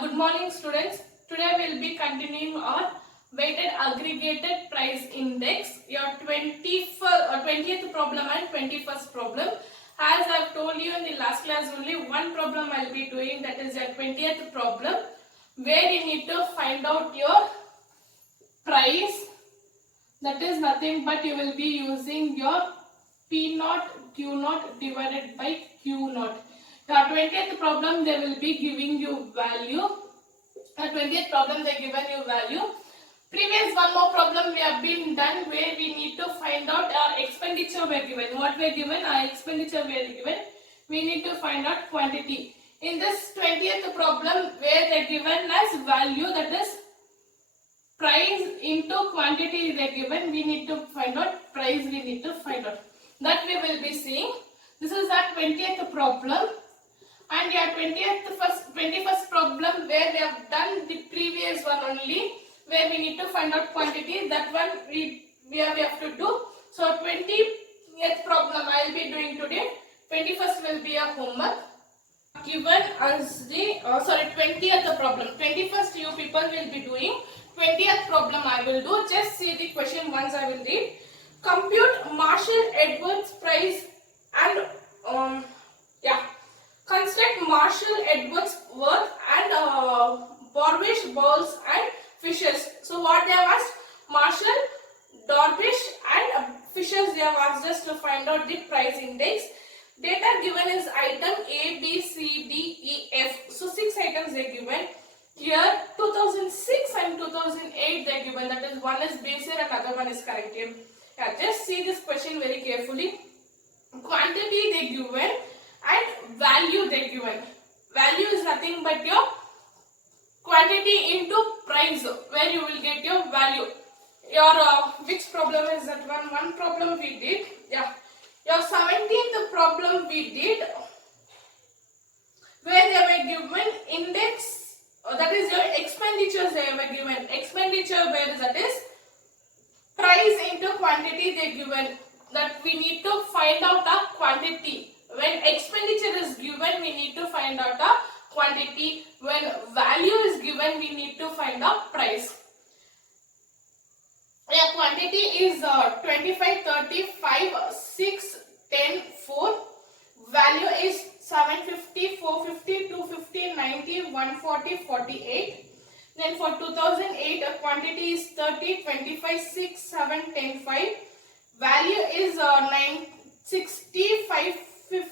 Good morning students. Today we will be continuing our weighted aggregated price index, your 20th problem and 21st problem. As I have told you in the last class, only one problem I will be doing, that is your 20th problem, where you need to find out your price. That is nothing but you will be using your P naught Q naught divided by Q naught. Your 20th problem they will be giving you value. 20th problem they given you value. Previous one more problem we have been done where we need to find out our expenditure were given. What were given? Our expenditure were given. We need to find out quantity. In this 20th problem where they given as value, that is price into quantity they given, we need to find out price, we need to find out. That we will be seeing. This is our 20th problem. And your 21st problem where we have done the previous one only, where we need to find out quantity. That one we have to do. So 20th problem I will be doing today. 21st will be a homework. Given as the 20th problem. 21st you people will be doing. 20th problem I will do. Just see the question once I will read. Compute Marshall Edwards price and construct Marshall Edwards worth and Dorvish balls and fishes. So what they have asked? Marshall, Dorvish and fishes they have asked us to find out the price index. Data given is item A, B, C, D, E, F. So 6 items they given. Here 2006 and 2008 they given. That is one is base year and other one is correct year. Yeah, just see this question very carefully. Quantity they given and value they given. Value is nothing but your quantity into price, where you will get your value. Your which problem is that one? One problem we did. Yeah, your 17th problem we did, where they were given index. That is your expenditures they were given. Expenditure where that is price into quantity they given. That we need to find out a quantity. When expenditure is given, we need to find out a quantity. When value is given, we need to find out price. Yeah, quantity is 25, 35, 6, 10, 4. Value is 750, 450, 250, 90, 140, 48. Then for 2008, quantity is 30, 25, 6, 7, 10, 5. Value is 960, 550,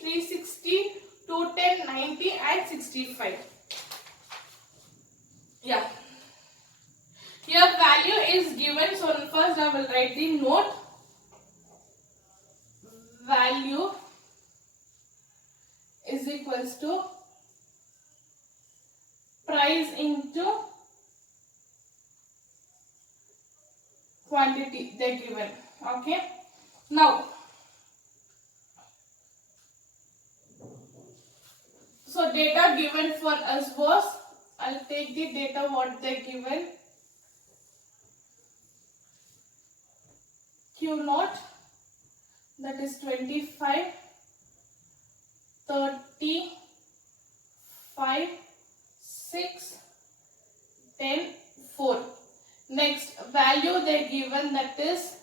360, 210, 90 and 65. Yeah. Your value is given. So first I will write the note. Value is equals to price into quantity they given. Okay. Now, so data given for us was, I'll take the data what they given. Q naught, that is 25, 30, 5, 6, 10, 4. Next value they given, that is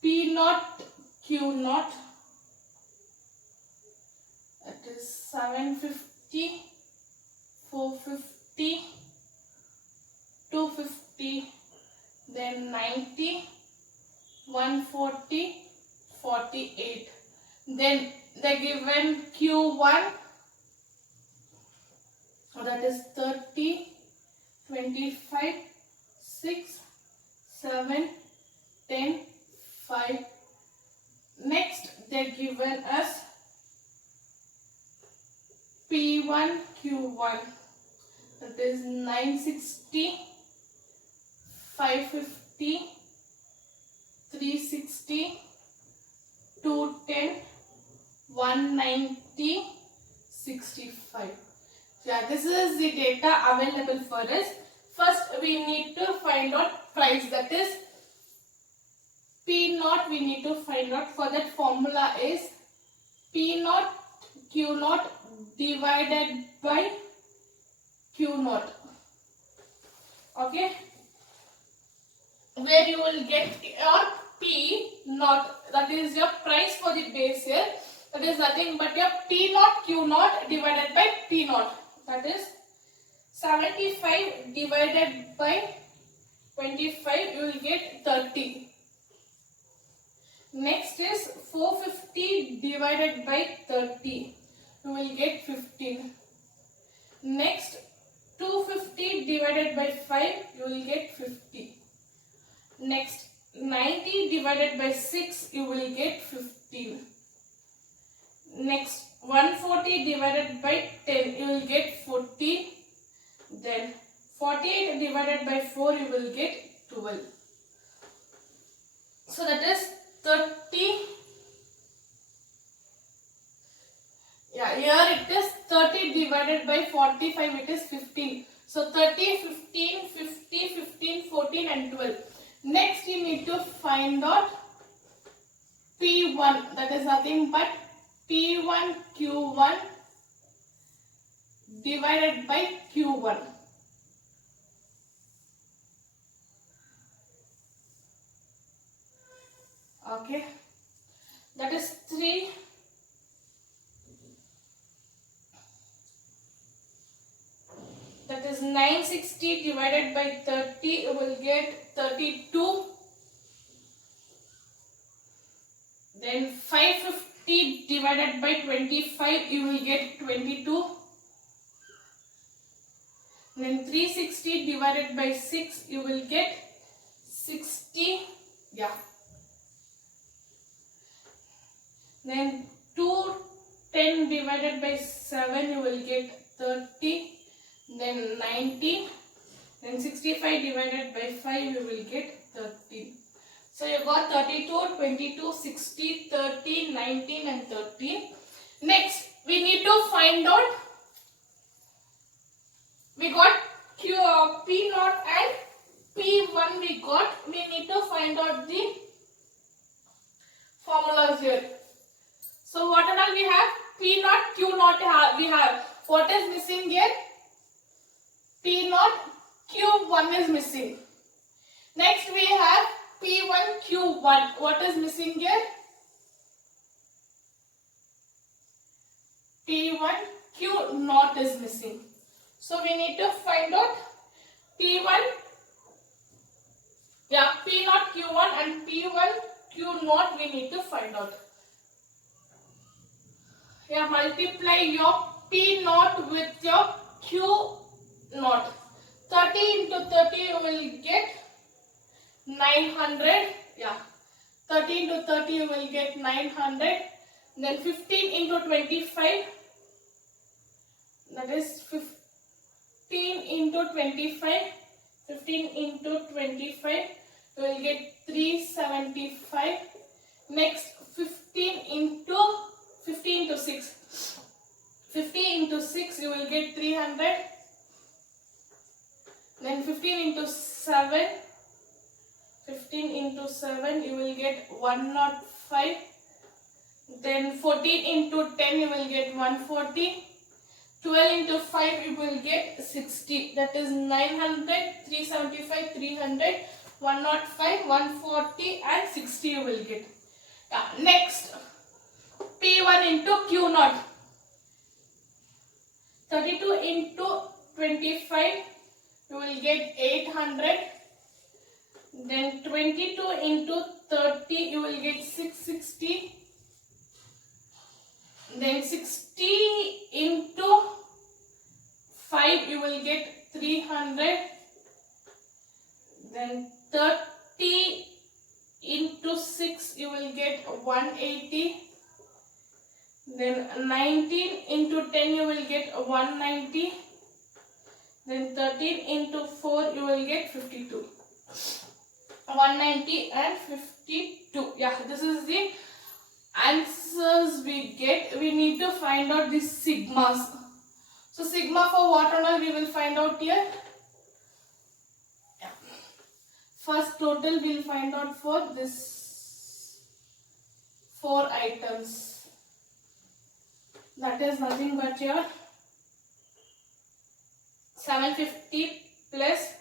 P naught, Q naught, that is 750, 450, 250, then 90, 140, 48. Then they given Q1, that is 30, 25, 6, 7, 10, 5. Next they given us P1, Q1, that is 960, 550, 360, 210, 190, 65. Yeah, this is the data available for us. First we need to find out price, that is P naught we need to find out. For that formula is P naught Q naught divided by Q naught. Okay, where you will get your P naught, that is your price for the base year. That is nothing but your P naught Q naught divided by P naught. That is 75 divided by 25, you will get 30. Next is 450 divided by 30, you will get 15. Next 250 divided by 5, you will get 50. Next 90 divided by 6, you will get 15. Next 140 divided by 10, you will get 40. Then 48 divided by 4, you will get 12. So that is 30. Yeah, here it is 30 divided by 45, it is 15. So 30, 15, 50, 15, 14 and 12. Next you need to find out P1, that is nothing but P1 Q1 divided by Q1. Okay, that is 3. That is 960 divided by 30, you will get 32. Then 550 divided by 25, you will get 22. Then 360 divided by 6, you will get 60. Yeah. Then 210 divided by 7, you will get 30. Then 90. Then 65 divided by 5, you will get 13. So you got 32, 22, 60, 30, 19 and 13. Next, we need to find out. We got P naught and P1 we got. We need to find out the formulas here. So what all we have? P naught, Q naught we have. What is missing here? P naught, Q1 is missing. Next we have P1 Q1. What is missing here? P1 Q naught is missing. So we need to find out P1, yeah, P naught Q1 and P1 Q naught we need to find out. Yeah, multiply your P naught with your Q naught. 30 into 30 you will get 900. Yeah, 30 into 30 you will get 900. Then 15 into 25, that is 15 into 25. 15 into 25, you will get 375. Next 15 into 6. 50 into 6 you will get 300. Then 15 into 7. 15 into 7 you will get 105. Then 14 into 10 you will get 140. 12 into 5 you will get 60. That is 900, 375, 300, 105, 140 and 60 you will get. Yeah. Next, P1 into Q naught. 32 into 25 you will get 800. Then 22 into 30 you will get 660. Then 60 into 5 you will get 300. Then 30 into 6 you will get 180. Then 19 into 10 you will get 190. Then 13 into 4 you will get 52. 190 and 52. Yeah, this is the answers we get. We need to find out the sigmas. So sigma for what and all we will find out here. Yeah. First total we will find out for this 4 items. that is nothing but your 750 plus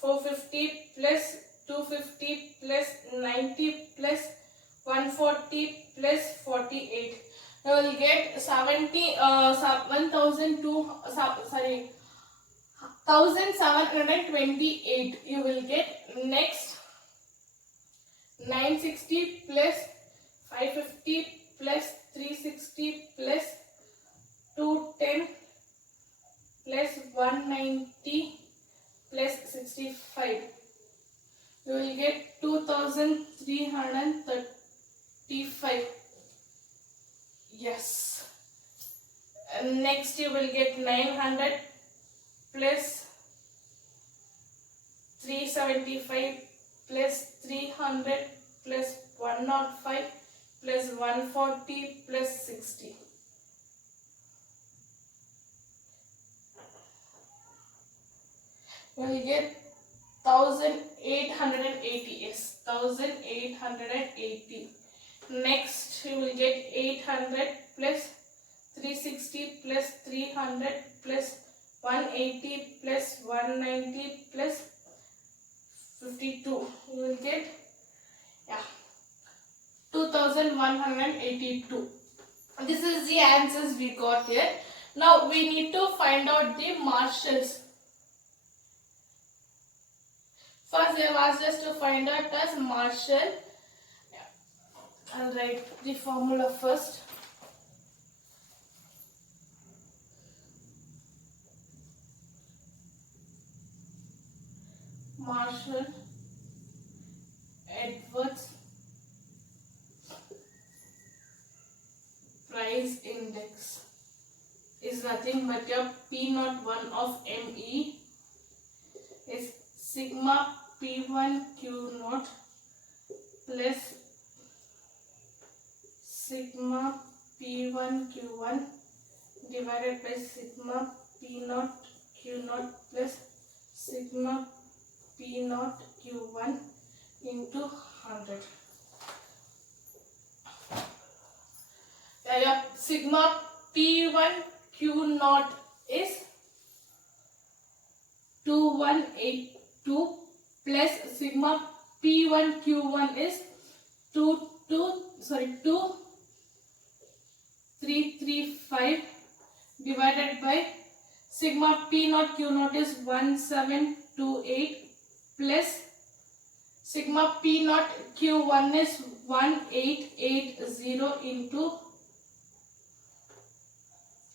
450 plus 250 plus 90 plus 140 plus 48. You will get 1728. You will get next 960 plus 550 plus 360 plus 210 plus 190 plus 65. You will get 2335. Yes. And next you will get 900 plus 375 plus 300 plus 105 plus 140 plus 60. You will get 1880. Yes, 1880. Next you will get 800 plus 360 plus 300 plus 180 plus 190 plus 52. You will get 2182. This is the answers we got here. Now we need to find out the marshals. First they have asked us to find out as marshal. I'll write the formula first. Marshall Edwards price index is nothing but your P01 of ME is sigma P1 Q0 plus sigma P1 Q1 divided by sigma P0 Q0 plus sigma P0 Q1 into 100. Your sigma P1 Q0 is 2182 plus sigma P1 Q1 is 2335 divided by sigma P0 Q0 is 1728 plus sigma P0 Q1 is 1880 into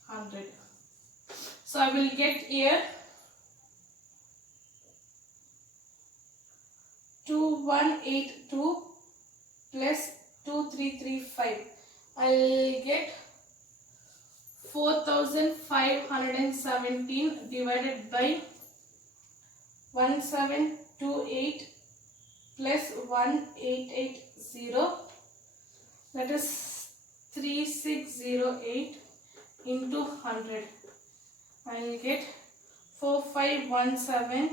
100. So I will get here 2182 plus 2335. I'll get 4517 divided by 1728 plus 1880, that is 3608 into 100. I will get 4517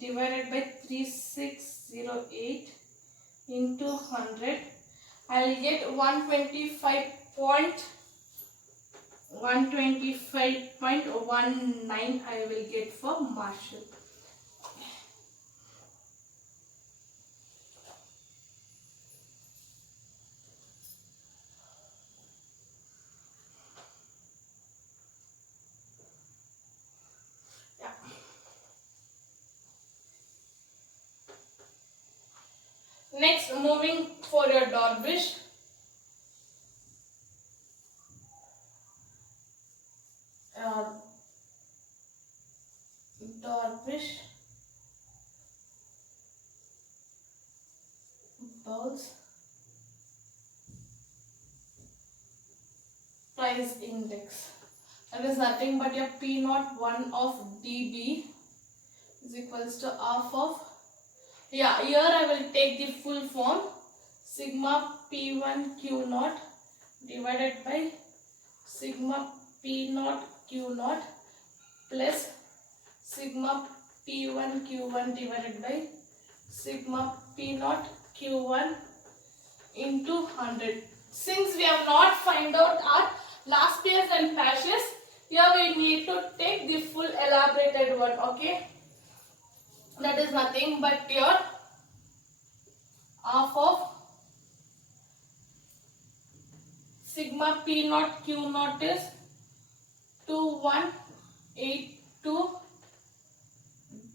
divided by 3608 into 100. I will get 125.19 I will get for Marshall. Next, moving for your Dorbish. Dorbish Bowls price index. That is nothing but your P01 of DB is equals to half of, here I will take the full form, sigma P1 Q0 divided by sigma P0 Q0 plus sigma P1 Q1 divided by sigma P0 Q1 into 100. Since we have not find out our last years and dashes. Here we need to take the full elaborated one, okay? That is nothing but your half of sigma P naught Q naught is 2182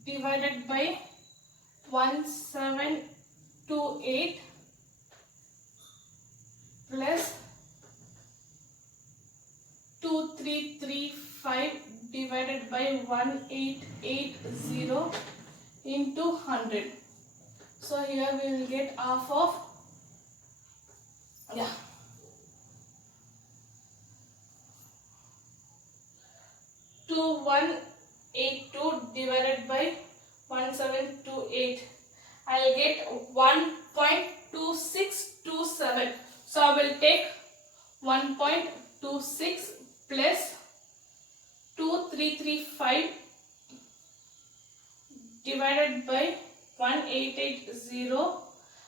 divided by 1728 plus 2335 divided by 1880 into 100. So here we will get half of 2182 divided by 1728. I'll get 1.2627. So I will take 1.26 plus 2335 divided by 1880.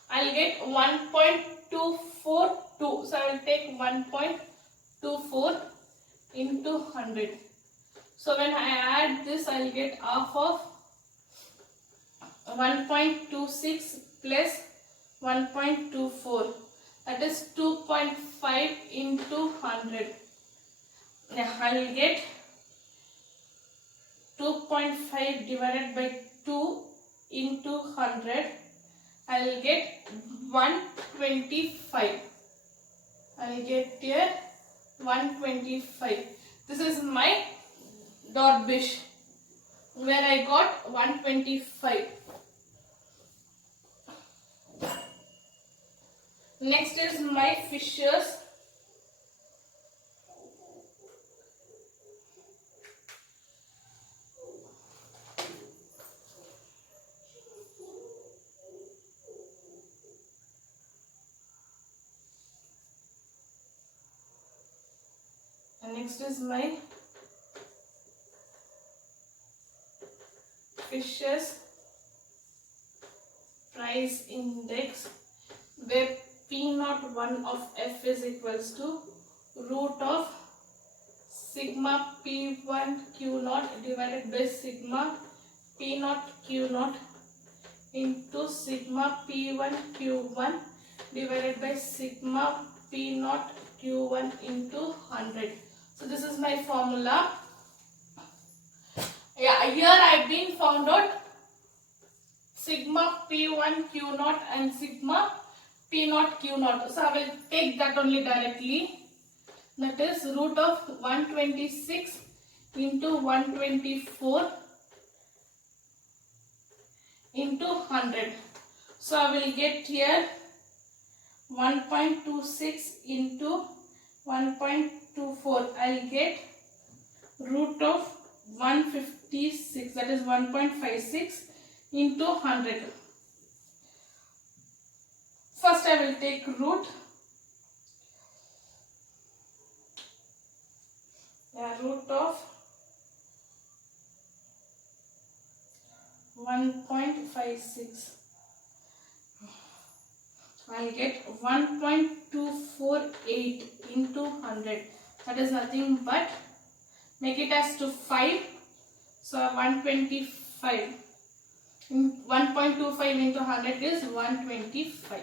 I'll get 1.242. So I will take 1.24 into 100. So when I add this, I'll get half of 1.26 plus 1.24. That is 2.5 into 100. I'll get 2.5 divided by 2 into 100. I'll get 125. I'll get here 125. This is my dot bish where I got 125. Next is my Fisher's. Next is my Fisher's price index, where P01 of F is equals to root of sigma P1 Q0 divided by sigma P0 Q0 into sigma P1 Q1 divided by sigma P0 Q1 into 100. So this is my formula. Here I've been found out sigma P1 Q0 and sigma P0 Q0. So I will take that only directly. That is root of 126 into 124 into 100. So I will get here 1.26 into 1.24. I'll get root of 156, that is 1.56 into 100. First I will take root. Root of 1.56. I'll get 1.248 into 100. That is nothing but, make it as to 5. So 125. 1.25 into 100 is 125.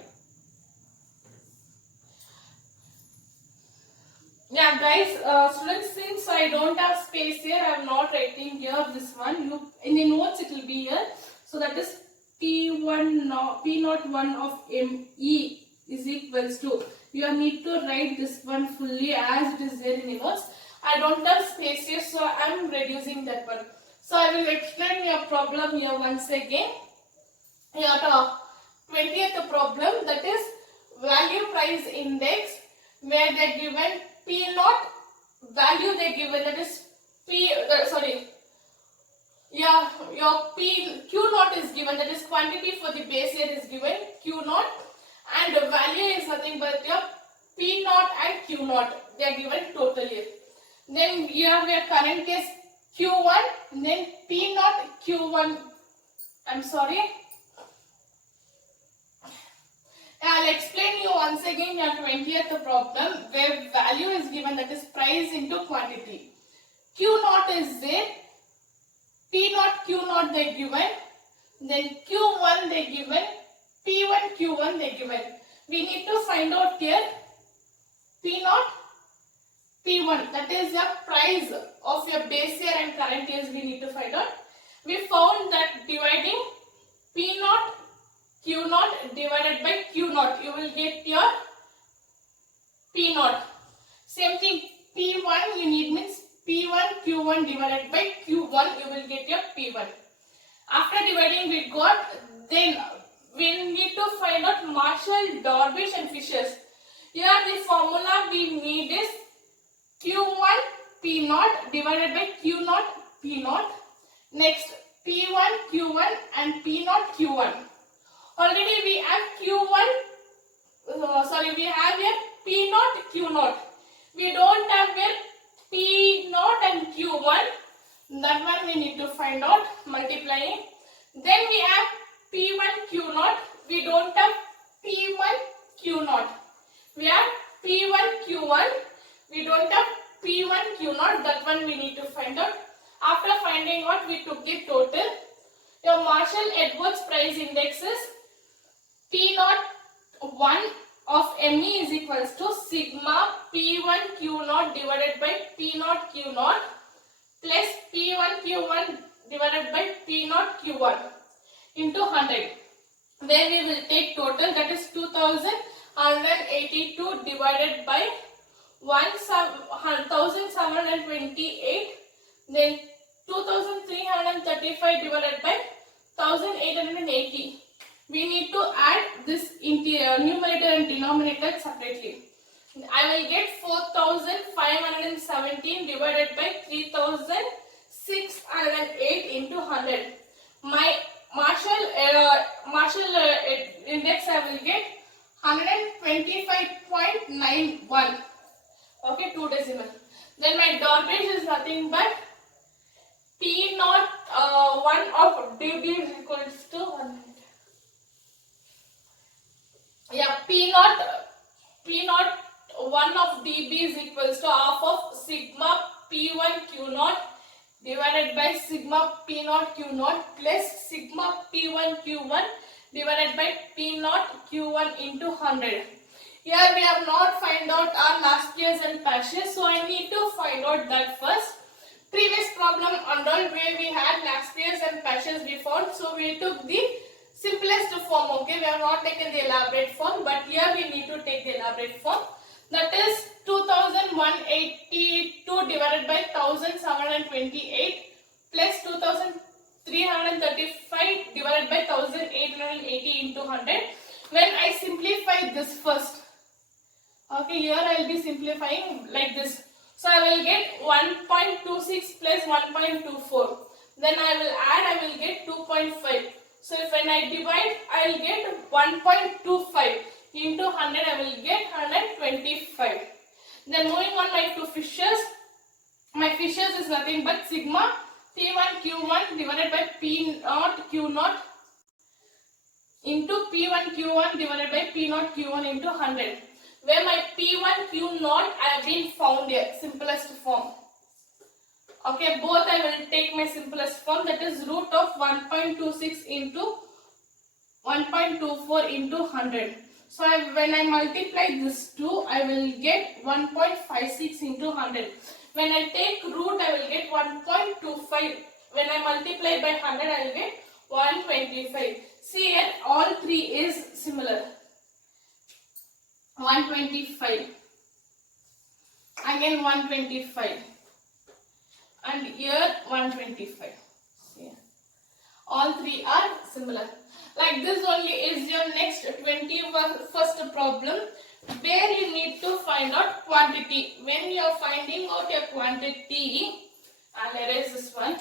Yeah guys, students, since I don't have space here, I am not writing here this one. In the notes it will be here. So that is P01 of ME is equals to, you need to write this one fully as it is there in the notes. I don't have space here, so I am reducing that one. So I will explain your problem here once again. Here the 20th problem, that is value price index, where they given P0 value they given, that is your Q0 is given, that is quantity for the base year is given Q0, and the value is nothing but your P0 and Q0, they are given totally. Then here we have current case Q1, then P0 Q1, I'll explain you once again your 20th problem where value is given, that is price into quantity. Q naught is there, P naught Q naught they given, then Q1 they given, P1 Q1 they given. We need to find out here P naught P1, that is the price of your base year and current years we need to find out. We found that dividing P naught Q naught divided by Q naught, you will get your P naught. Same thing, P1 you need means P1 Q1 divided by Q1, you will get your P1. After dividing we got, then we need to find out Marshall, Dorbish and Fishers. Here the formula we need is Q1 P naught divided by Q naught P naught. Next P1 Q1 and P naught Q1. Already we have we have here P naught Q naught. We don't have here P naught and Q1. That one we need to find out multiplying. Then we have P1 Q naught. We don't have P1 Q naught. We have P1 Q1. We don't have P1 Q naught. That one we need to find out. After finding out, we took the total. Your Marshall-Edwards price index is P naught 1 of ME is equals to sigma P1 Q naught divided by P naught Q naught plus P1 Q1 divided by P naught Q1 into 100. Where we will take total, that is 2182 divided by 1728, then 2335 divided by 1880. We need to add this numerator and denominator separately. I will get 4517 divided by 3608 into 100. My Marshall index I will get 125.91. Okay, 2 decimal. Then my Dorbish is nothing but P naught 1 of DB is equals to 100. Yeah, P naught 1 of dB is equals to half of sigma P1 Q naught divided by sigma P naught Q naught plus sigma P1 Q1 divided by P naught Q1 into 100. Here we have not find out our last years and past years, so I need to find out that first. Previous problem and all where we had last years and past years we found, so we took the simplest form. Okay, we have not taken the elaborate form, but here we need to take the elaborate form. That is 2182 divided by 1728 plus 2335 divided by 1880 into 100. When I simplify this first, okay, here I will be simplifying like this. So I will get 1.26 plus 1.24. Then I will get 2.5. So if when I divide, I will get 1.25 into 100. I will get 125. Then moving on my two Fishers. My Fishers is nothing but sigma P1 Q1 divided by P naught Q naught into P1 Q1 divided by P naught Q1 into 100. Where my P1 Q naught I have been found here, simplest form. Okay, both I will take my simplest form, that is root of 1.26 into 1.24 into 100. So when I multiply this two, I will get 1.56 into 100. When I take root, I will get 1.25. When I multiply by 100, I will get 125. See here, all three is similar. 125. Again 125. And here 125. See, all three are similar. Like this only is your next 21st problem, where you need to find out quantity. When you are finding out your quantity, I'll erase this one.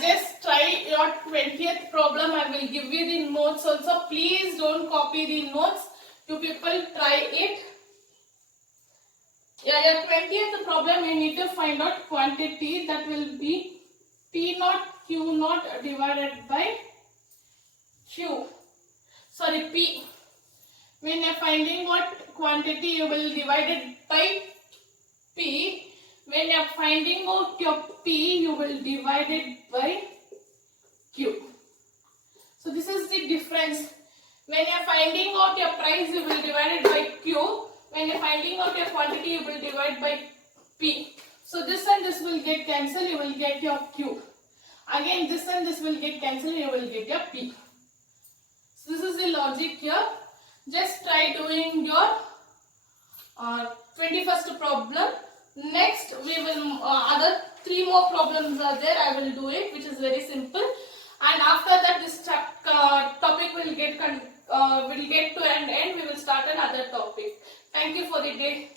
Just try your 20th problem. I will give you the notes also. Please don't copy the notes. You people try it. Yeah, your 20th problem, you need to find out quantity, that will be P naught Q naught divided by Q. Sorry, P. When you are finding what quantity, you will divide it by P. When you are finding out your P, you will divide it by Q. So this is the difference. When you are finding out your price, you will divide it by Q. When you are finding out your quantity, you will divide by P. So this and this will get cancelled, you will get your Q. Again this and this will get cancelled, you will get your P. So this is the logic here. Just try doing your 21st problem. Next we will other 3 more problems are there. I will do it, which is very simple. And after that, this topic will get to an end. We will start another topic. Thank you for the day.